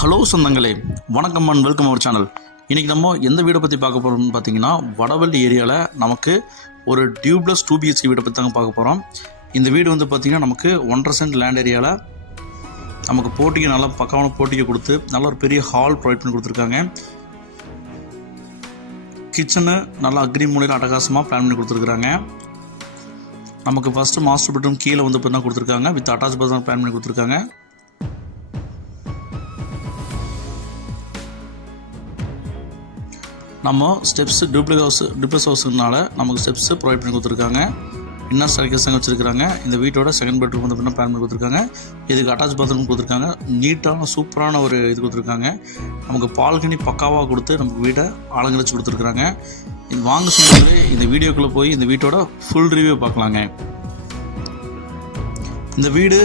Hello சொந்தங்களே, வணக்கம் and welcome our channel. இன்றைக்கி நம்ம எந்த வீடை பற்றி பார்க்க போகிறோம்னு பார்த்தீங்கன்னா, வடவள்ளி ஏரியாவில் நமக்கு ஒரு டியூப்ளஸ் 2 BHK வீடை பற்றி தாங்க பார்க்க போகிறோம். இந்த வீடு வந்து பார்த்திங்கன்னா நமக்கு 1.5 சென்ட் லேண்ட் ஏரியாவில் நமக்கு போட்டிக்கு நல்லா பக்கமான போட்டிக்கு கொடுத்து நல்ல ஒரு பெரிய ஹால் ப்ரொவைட் பண்ணி கொடுத்துருக்காங்க. கிச்சனு நல்லா அக்ரி மூலையில் அட்டகாசமாக பிளான் பண்ணி கொடுத்துருக்குறாங்க. நமக்கு ஃபஸ்ட்டு மாஸ்டர் பெட்ரூம் கீழே வந்து பார்த்தீங்கன்னா கொடுத்துருக்காங்க. வித் அட்டாச் பாத்ரூம் பிளான் பண்ணி கொடுத்துருக்காங்க. நம்ம ஸ்டெப்ஸு டூப்ளெக்ஸ் ஹவுஸ்னால நமக்கு ஸ்டெப்ஸு ப்ரொவைட் பண்ணி கொடுத்துருக்காங்க. இன்னர் ஸ்டேர்கேஸுங்க வச்சுருக்காங்க. இந்த வீட்டோட செகண்ட் பெட்ரூம் வந்து பிளான் பண்ணி கொடுத்துருக்காங்க. இதுக்கு அட்டாச் பாத்ரூம் கொடுத்துருக்காங்க. நீட்டான சூப்பரான ஒரு இது கொடுத்துருக்காங்க. நமக்கு பால்கனி பக்காவாக கொடுத்து நமக்கு வீட்டை அலங்கரித்து கொடுத்துருக்குறாங்க. இது வாங்க சொல்லும்போது இந்த வீடியோக்குள்ளே போய் இந்த வீட்டோட ஃபுல் ரிவ்யூ பார்க்கலாங்க. இந்த வீடு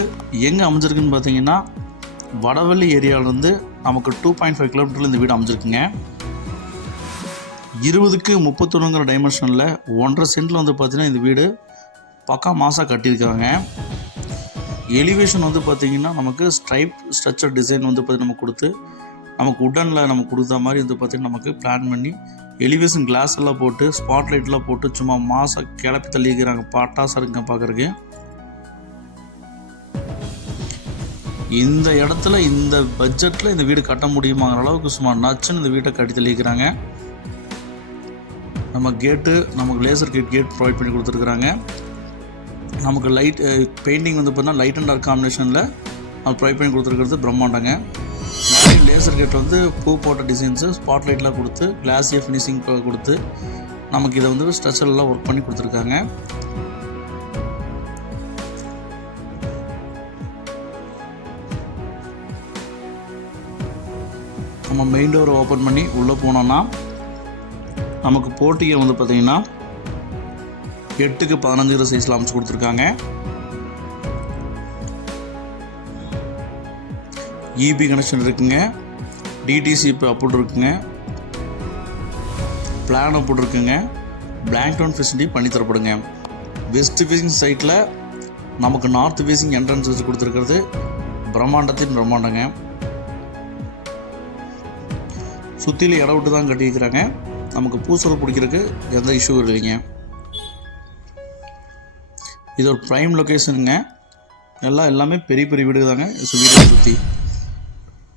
எங்கே அமைஞ்சிருக்குன்னு பார்த்தீங்கன்னா, வடவள்ளி ஏரியாவிலேருந்து நமக்கு 2.5 கிலோமீட்டரில் இந்த வீடு அமைஞ்சிருக்குங்க. 20க்கு 31ங்கிற டைமென்ஷனில் 1.5 சென்ட்டில் வந்து பார்த்திங்கன்னா இந்த வீடு பக்கா மாசாக கட்டியிருக்காங்க. எலிவேஷன் வந்து பார்த்திங்கன்னா நமக்கு ஸ்ட்ரைப் ஸ்ட்ரக்சர் டிசைன் வந்து பார்த்திங்கன்னா நம்ம கொடுத்து நமக்கு உட்டனில் நம்ம கொடுத்த மாதிரி வந்து பார்த்திங்கன்னா நமக்கு பிளான் பண்ணி எலிவேஷன் கிளாஸ் எல்லாம் போட்டு ஸ்பாட் லைட்லாம் போட்டு சும்மா மாசாக கிளப்பி தள்ளிக்கிறாங்க. பாட்டாசாக இருக்குங்க பார்க்குறதுக்கு. இந்த இடத்துல இந்த பட்ஜெட்டில் இந்த வீடு கட்ட முடியுமாங்கிற அளவுக்கு சும்மா நச்சுன்னு இந்த வீட்டை கட்டி தள்ளிக்கிறாங்க. நம்ம நமக்கு லேசர் கேட் ப்ரொவைட் பண்ணி கொடுத்துருக்குறாங்க. நமக்கு லைட் பெயிண்டிங் வந்து பார்த்தீங்கன்னா லைட் அண்ட் டார்க் காம்பினேஷனில் நம்ம ப்ரொவைட் பண்ணி கொடுத்துருக்கிறது பிரம்மாண்டங்க. லேசர் கேட் வந்து பூ போட்ட டிசைன்ஸு ஸ்பாட் லைட்லாம் கொடுத்து கிளாஸியாக ஃபினிஷிங் கொடுத்து நமக்கு இதை வந்து ஸ்ட்ரக்சர்லாம் ஒர்க் பண்ணி கொடுத்துருக்காங்க. நம்ம மெயின் டோரை ஓப்பன் பண்ணி உள்ளே போனோன்னா நமக்கு போட்டியை வந்து பார்த்திங்கன்னா 8க்கு 15 சைஸில் அமைச்சு கொடுத்துருக்காங்க. இபி கனெக்ஷன் இருக்குங்க. டிடிசி இப்போ அப்ரூவ் இருக்குங்க. பிளான் அப்ரூவ் இருக்குங்க. பிளாங்க் டவுன் ஃபெசிலிட்டி பண்ணி தரப்படுங்க. வெஸ்ட் ஃபேசிங் சைட்டில் நமக்கு நார்த் ஃபேசிங் என்ட்ரன்ஸ் வச்சு கொடுத்துருக்கிறது பிரம்மாண்டங்க. சுற்றிலும் இடம் விட்டு தான் கட்டியிருக்கிறாங்க. நமக்கு பூசல் பிடிக்கிறதுக்கு எந்த இஷ்யூ இல்லைங்க. இது ஒரு ப்ரைம் லொக்கேஷனுங்க. எல்லாமே பெரிய வீடு தாங்க. வீட்டை சுற்றி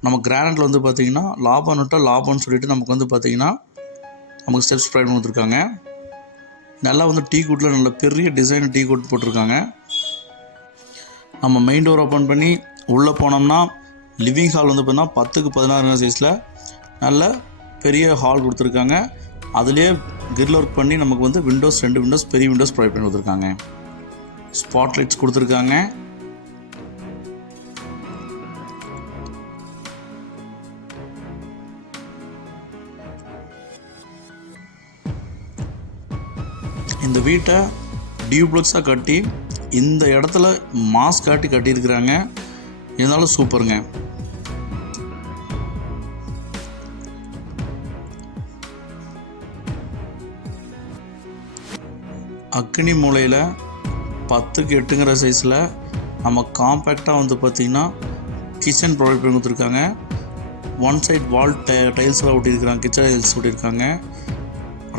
நம்ம கிரானைட்டில் வந்து பார்த்திங்கன்னா லாபம்னு சொல்லிட்டு நமக்கு வந்து பார்த்திங்கன்னா நமக்கு ஸ்டெப்ஸ் ப்ரொவைட் கொடுத்துருக்காங்க. நல்லா வந்து டீ குட்டில் நல்ல பெரிய டிசைன் டீ குட் போட்டிருக்காங்க. நம்ம மெயின் டோர் ஓப்பன் பண்ணி உள்ளே போனோம்னா லிவிங் ஹால் வந்து பார்த்தீங்கன்னா 10க்கு 16 சைஸில் நல்ல பெரிய ஹால் கொடுத்துருக்காங்க. அதுலேயே கிரில் ஒர்க் பண்ணி நமக்கு வந்து ரெண்டு விண்டோஸ் பெரிய விண்டோஸ் ப்ரொவைட் பண்ணி கொடுத்துருக்காங்க. ஸ்பாட் லைட்ஸ் கொடுத்துருக்காங்க. இந்த வீட்டை டியூப்ளெக்ஸாக கட்டி இந்த இடத்துல மாஸ் கட்டியிருக்கிறாங்க. இருந்தாலும் சூப்பருங்க. அக்னி மூலையில் 10க்கு 8ங்கிற சைஸில் நம்ம காம்பேக்டாக வந்து பார்த்திங்கன்னா கிச்சன் ப்ரொவைட் பண்ணி கொடுத்துருக்காங்க. ஒன் சைட் வால் டைல்ஸ்லாம் ஒட்டியிருக்காங்க. கிச்சன் டைல்ஸ் ஒட்டியிருக்காங்க.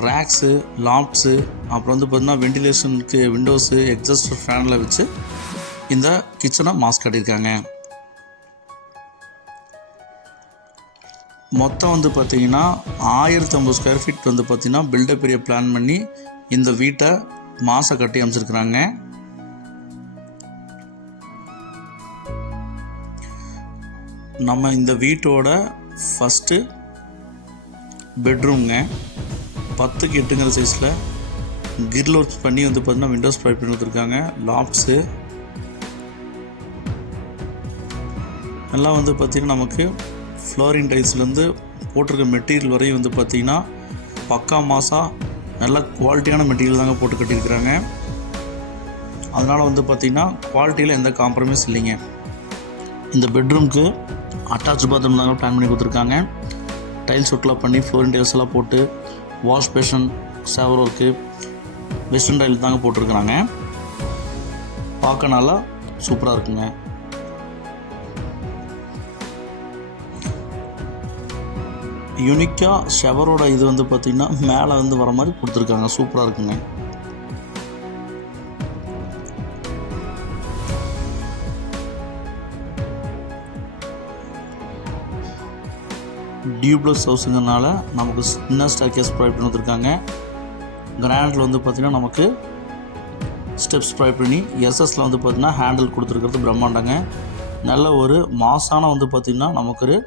ரேக்ஸு லாப்ஸு அப்புறம் வந்து பார்த்திங்கன்னா வெண்டிலேஷனுக்கு விண்டோஸு எக்ஸாஸ்டர் ஃபேனில் வச்சு இந்த கிச்சனை மாஸ்க் கட்டியிருக்காங்க. மொத்தம் வந்து பார்த்திங்கன்னா 1050 ஸ்கொயர் ஃபீட் வந்து பார்த்திங்கன்னா பில்டப் ஏரியா பிளான் பண்ணி இந்த வீட்டை மாசை கட்டி அமைச்சிருக்கிறாங்க. நம்ம இந்த வீட்டோட ஃபஸ்ட்டு பெட்ரூம்ங்க 10க்கு 8ங்கிற சைஸில் கிரில் ஒர்க் பண்ணி வந்து பார்த்தீங்கன்னா விண்டோஸ் ப்ரொவைட் பண்ணி கொடுத்துருக்காங்க. லாப்ஸு எல்லாம் வந்து பார்த்திங்கன்னா நமக்கு ஃப்ளோரிங் டைல்ஸ்லேருந்து போட்டிருக்க மெட்டீரியல் வரையும் வந்து பார்த்திங்கன்னா பக்கா மாசாக நல்ல குவாலிட்டியான மெட்டீரியல் தாங்க போட்டு கட்டியிருக்கிறாங்க. அதனால் வந்து பார்த்திங்கன்னா குவாலிட்டியில் எந்த காம்ப்ரமைஸ் இல்லைங்க. இந்த பெட்ரூம்க்கு அட்டாச் பாத்ரூம் தாங்க பிளான் பண்ணி கொடுத்துருக்காங்க. டைல்ஸ் ஒர்க்லாம் பண்ணி ஃப்ளோரிங் டைல்ஸ் எல்லாம் போட்டு wash basin shower work western tail தாங்க போட்டிருக்கிறாங்க. பார்க்க நல்லா சூப்பராக இருக்குங்க. யூனிக்காக ஷவரோட இது வந்து பார்த்திங்கன்னா மேலே வந்து வர மாதிரி கொடுத்துருக்காங்க. சூப்பராக இருக்குங்க. டியூப்ளஸ் ஹவுஸுங்கிறனால நமக்கு சின்ன ஸ்டேர்கேஸ் ப்ரொவைட் பண்ணி கொடுத்துருக்காங்க. கிராண்டில் வந்து பார்த்திங்கன்னா நமக்கு ஸ்டெப்ஸ் ப்ரொவைட் பண்ணி, எஸ்எஸில் வந்து பார்த்திங்கன்னா ஹேண்டில் கொடுத்துருக்கிறது பிரம்மாண்டங்க. நல்ல ஒரு மாசான வந்து பார்த்திங்கன்னா நமக்கு ஒரு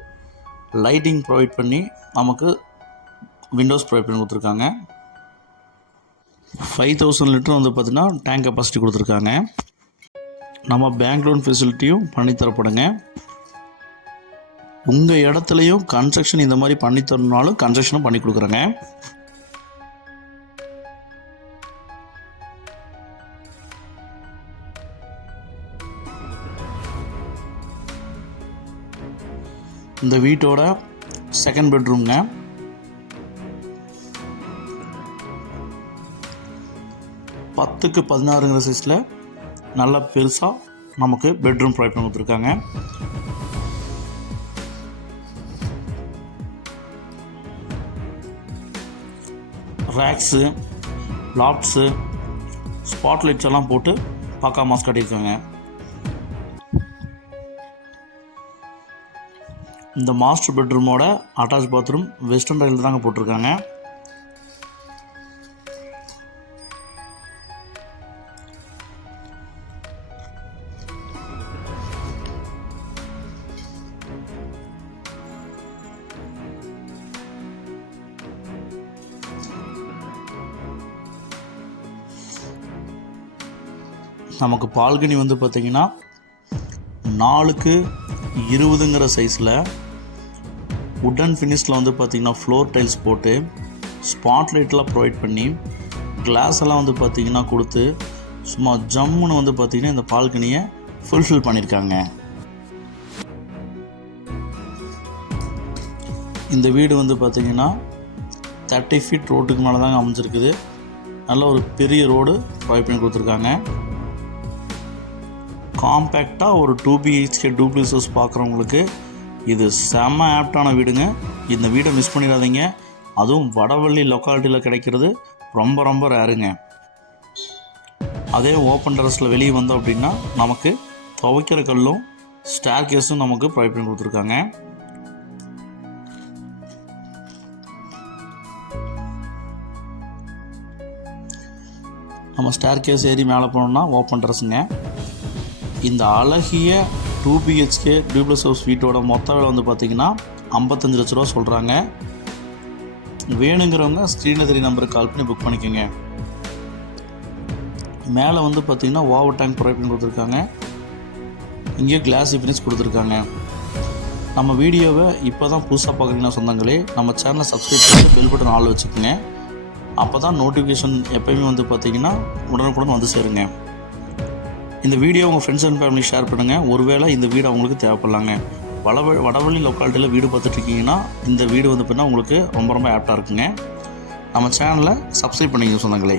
லைட்டிங் ப்ரொவைட் பண்ணி நமக்கு விண்டோஸ் ப்ரொவைட் பண்ணி கொடுத்துருக்காங்க. 5000 லிட்டர் வந்து பார்த்திங்கன்னா டேங்க் கெப்பாசிட்டி கொடுத்துருக்காங்க. நம்ம பேங்க் லோன் ஃபெசிலிட்டியும் பண்ணித்தரப்படுங்க. உங்கள் இடத்துலையும் கன்ஸ்ட்ரக்ஷன் இந்த மாதிரி பண்ணித்தரணுனாலும் கன்ஸ்ட்ரக்ஷனும் பண்ணி கொடுக்குறேங்க. இந்த வீட்டோட செகண்ட் பெட்ரூம்ங்க. பத்துக்கு 16 சைஸில் நல்லா பெருசாக நமக்கு பெட்ரூம் ப்ரொவைட் பண்ணி கொடுத்துருக்காங்க. ரேக்ஸு, லாப்ஸு, ஸ்பாட்லைட்ஸ் எல்லாம் போட்டு பக்கா மாஸ் கட்டியிருக்காங்க. இந்த மாஸ்டர் பெட்ரூமோட அட்டாச் பாத்ரூம் வெஸ்டர்ன் டைல் தாங்க போட்டிருக்காங்க. நமக்கு பால்கனி வந்து பார்த்திங்கன்னா 4க்கு 20ங்கிற சைஸில் உட்டன் ஃபினிஷில் வந்து பார்த்திங்கன்னா ஃப்ளோர் டைல்ஸ் போட்டு ஸ்பாட்லைட்லாம் ப்ரொவைட் பண்ணி கிளாஸ் எல்லாம் வந்து பார்த்திங்கன்னா கொடுத்து சும்மா ஜம்முன்னு வந்து பார்த்திங்கன்னா இந்த பால்கனியை ஃபுல்ஃபில் பண்ணியிருக்காங்க. இந்த வீடு வந்து பார்த்திங்கன்னா 30 ஃபீட் ரோட்டுக்கு மேலே தாங்க அமைஞ்சிருக்குது. நல்ல ஒரு பெரிய ரோடு ப்ரொவைட் பண்ணி கொடுத்துருக்காங்க. காம்பேக்டாக ஒரு 2 BHK டூப்ளெக்ஸ் ஹவுஸ் பார்க்குறவங்களுக்கு இது செம்ம ஆப்டான வீடுங்க. இந்த வீடை மிஸ் பண்ணிடாதீங்க. அதுவும் வடவள்ளி லொக்காலிட்டியில் கிடைக்கிறது ரொம்ப ரொம்ப ரேருங்க. அதே ஓப்பன் டெரஸில் வெளியே வந்தோம் அப்படின்னா நமக்கு துவைக்கிற கல்லும் ஸ்டேர்கேஸும் நமக்கு ப்ரொவைட் பண்ணி கொடுத்துருக்காங்க. நம்ம ஸ்டேர்கேஸ் ஏறி மேலே போனோம்னா ஓப்பன் டெரஸுங்க. இந்த அழகிய 2 BHK டூப்ளெக்ஸ் ஹவுஸ் வீட்டோட மொத்த விலை வந்து பார்த்திங்கன்னா 55 லட்ச ரூபா சொல்கிறாங்க. வேணுங்கிறவங்க ஸ்க்ரீனில் தெரிய நம்பருக்கு கால் பண்ணி புக் பண்ணிக்கோங்க. மேலே வந்து பார்த்திங்கன்னா வாட்டர் டேங்க் ப்ரொவைட் பண்ணி கொடுத்துருக்காங்க. இங்கேயும் கிளாஸ் ஃபினிஷ் கொடுத்துருக்காங்க. நம்ம வீடியோவை இப்போ தான் புதுசாக பார்க்குறீங்கன்னா சொந்தங்களே நம்ம சேனலை சப்ஸ்கிரைப் பண்ணி பெல் பட்டன் ஆள் வச்சுக்கோங்க. அப்போ தான் நோட்டிஃபிகேஷன் எப்போயுமே வந்து பார்த்திங்கன்னா உடனுக்குடன் வந்து சேருங்க. இந்த வீடியோ உங்கள் ஃப்ரெண்ட்ஸ் அண்ட் ஃபேமிலி ஷேர் பண்ணுங்கள். ஒருவேளை இந்த வீடு அவங்களுக்கு தேவைப்படலாங்க. வடவள்ளி லொக்காலிட்டியில் வீடு பார்த்துட்ருக்கீங்கன்னா இந்த வீடு வந்து பார்த்தீங்கன்னா உங்களுக்கு ரொம்ப ரொம்ப ஆப்டாக இருக்குங்க. நம்ம சேனலை சப்ஸ்கிரைப் பண்ணிக்கங்க சொந்தங்களே.